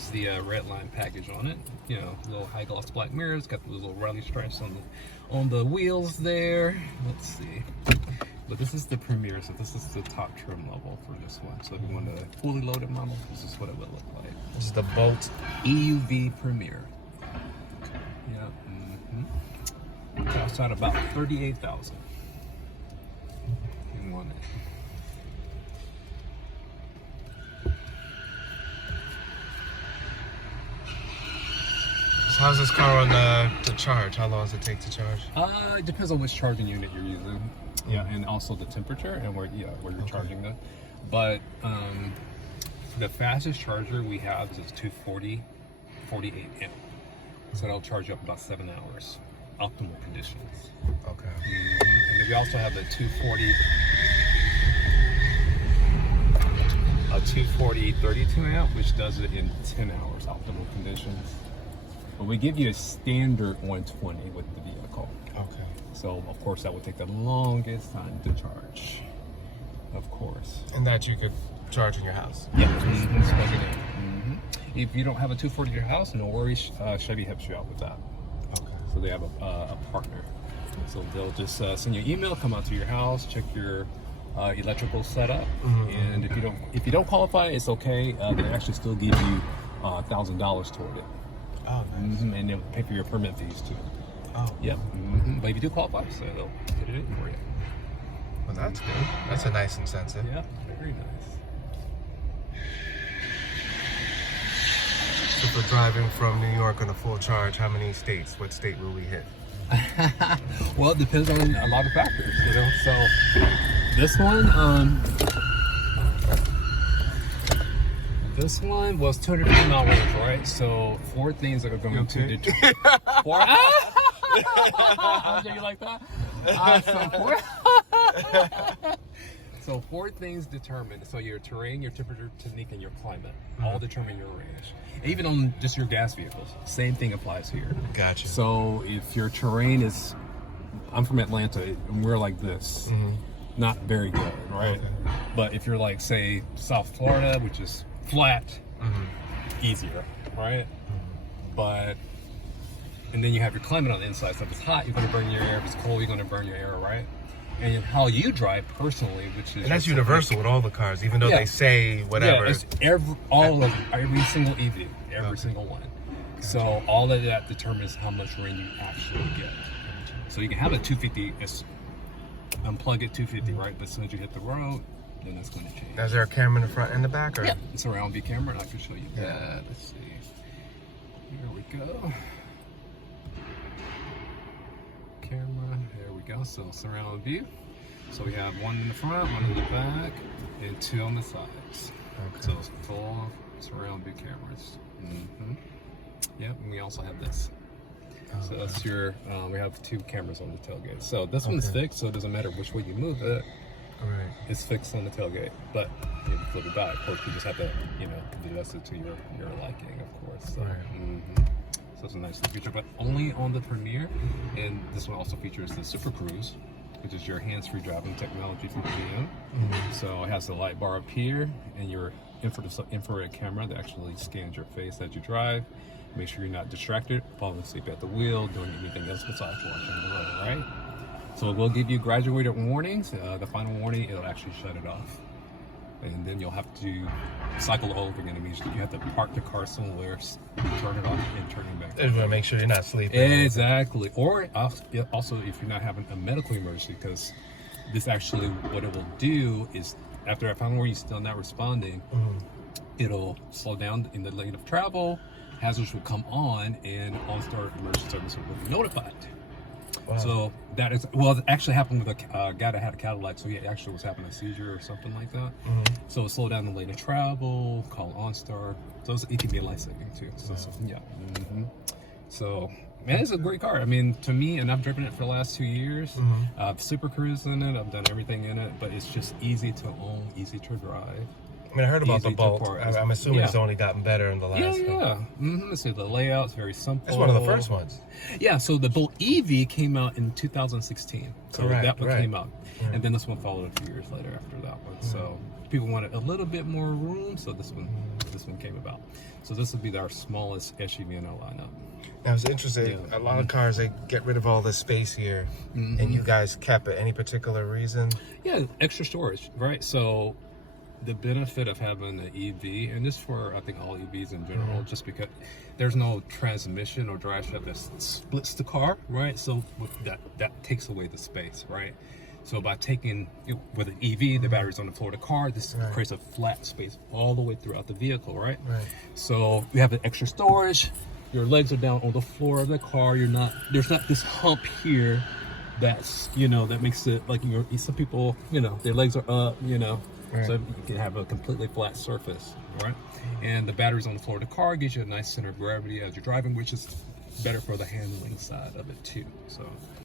has the red line package on it. You know, little high gloss black mirrors. Got the little rally stripes on the wheels there. Let's see. But this is the Premier, so this is the top trim level for this one. So if you want a fully loaded model, this is what it would look like. This is the Bolt EUV Premier. Yeah. Costs out about $38,000. You want it. How's this car on to charge? How long does it take to charge? It depends on which charging unit you're using. Yeah, and also the temperature and where you're charging them. But the fastest charger we have is 240, 48 amp. So that'll charge you up about 7 hours, optimal conditions. Okay. And then we also have the 240 32 amp, which does it in 10 hours, optimal conditions. But we give you a standard 120 with the vehicle. Okay. So, of course, that would take the longest time to charge. Of course. And that you could charge in your house? Yeah. Just plug it in. If you don't have a 240 at your house, no worries. Chevy helps you out with that. Okay. So they have a partner. So they'll just send you an email, come out to your house, check your electrical setup. And if you don't qualify, it's okay. They actually still give you $1,000 toward it. Oh, nice. And they'll pay for your permit fees too. Oh. Yep. But if you do qualify, so they'll get it in for you. Well, that's good. That's a nice incentive. Yeah, very nice. So for driving from New York on a full charge, how many states? What state will we hit? Well, it depends on a lot of factors, you know. So this one was 250 mile range, right? So 4 things that are going to determine. You like that? So 4 things determine. So your terrain, your temperature, technique, and your climate all determine your range. Even on just your gas vehicles, same thing applies here. Gotcha. So if your terrain is, I'm from Atlanta, and we're like this, not very good, right? Okay. But if you're like, say, South Florida, which is flat, easier, right? And then you have your climate on the inside. So if it's hot, you're going to burn your air. If it's cold, you're going to burn your air, right? And how you drive personally, which is... And that's universal with all the cars, even though they say whatever. Yeah, it's every single EV, every single one. So all of that determines how much range you actually get. So you can have a 250, unplug it 250, right? But as soon as you hit the road, then it's going to change. Is there a camera in the front and the back? Or? Yeah, it's a round view camera, and I can show you that. Let's see. Here we go. Camera, there we go. So surround view. So we have 1 in the front, 1 in the back, and 2 on the sides. Okay. So it's full surround view cameras. Yep, and we also have this. So that's your, we have 2 cameras on the tailgate. So this one's fixed, so it doesn't matter which way you move it. Right. It's fixed on the tailgate, but if you flip it back, of course, you just have to, adjust it to your liking, of course. So, so it's a nice feature, but only on the Premier. And this one also features the Super Cruise, which is your hands-free driving technology from GM. So it has the light bar up here and your infrared camera that actually scans your face as you drive. Make sure you're not distracted, falling asleep at the wheel, doing anything else besides watching the road, right? So it will give you graduated warnings. The final warning, it'll actually shut it off. And then you'll have to cycle over again. It means you have to park the car somewhere, turn it off, and turn it back. Just want to make sure you're not sleeping. Exactly. Or also if you're not having a medical emergency, because this actually, what it will do is, after that final warning, you're still not responding, it'll slow down in the lane of travel, hazards will come on, and OnStar Emergency Service will be notified. Wow. So that is, well, it actually happened with a guy that had a Cadillac, so he actually was having a seizure or something like that. So slow down the lane of travel, call OnStar. So it can be life-saving too. So, So, man, it's a great car. I mean, to me, and I've driven it for the last 2 years. Super Cruise in it, I've done everything in it, but it's just easy to own, easy to drive. I mean, I heard about the Bolt. I'm assuming it's only gotten better in the last one. So the layout's very simple. It's one of the first ones. Yeah, so the Bolt EV came out in 2016. So that one came out. And then this one followed a few years later after that one. So people wanted a little bit more room, so this one came about. So this would be our smallest SUV in our lineup. Now it's interesting. A lot of cars, they get rid of all this space here, and you guys kept it. Any particular reason? Yeah, extra storage, right? So the benefit of having an EV, and this for I think all EVs in general, just because there's no transmission or drive shaft that splits the car, right? So that takes away the space, right? So by taking with an EV, the battery's on the floor of the car, this creates a flat space all the way throughout the vehicle, right? So you have the extra storage. Your legs are down on the floor of the car. There's not this hump here that's, that makes it like some people, their legs are up, so you can have a completely flat surface, right? And the battery's on the floor of the car, gives you a nice center of gravity as you're driving, which is better for the handling side of it too. So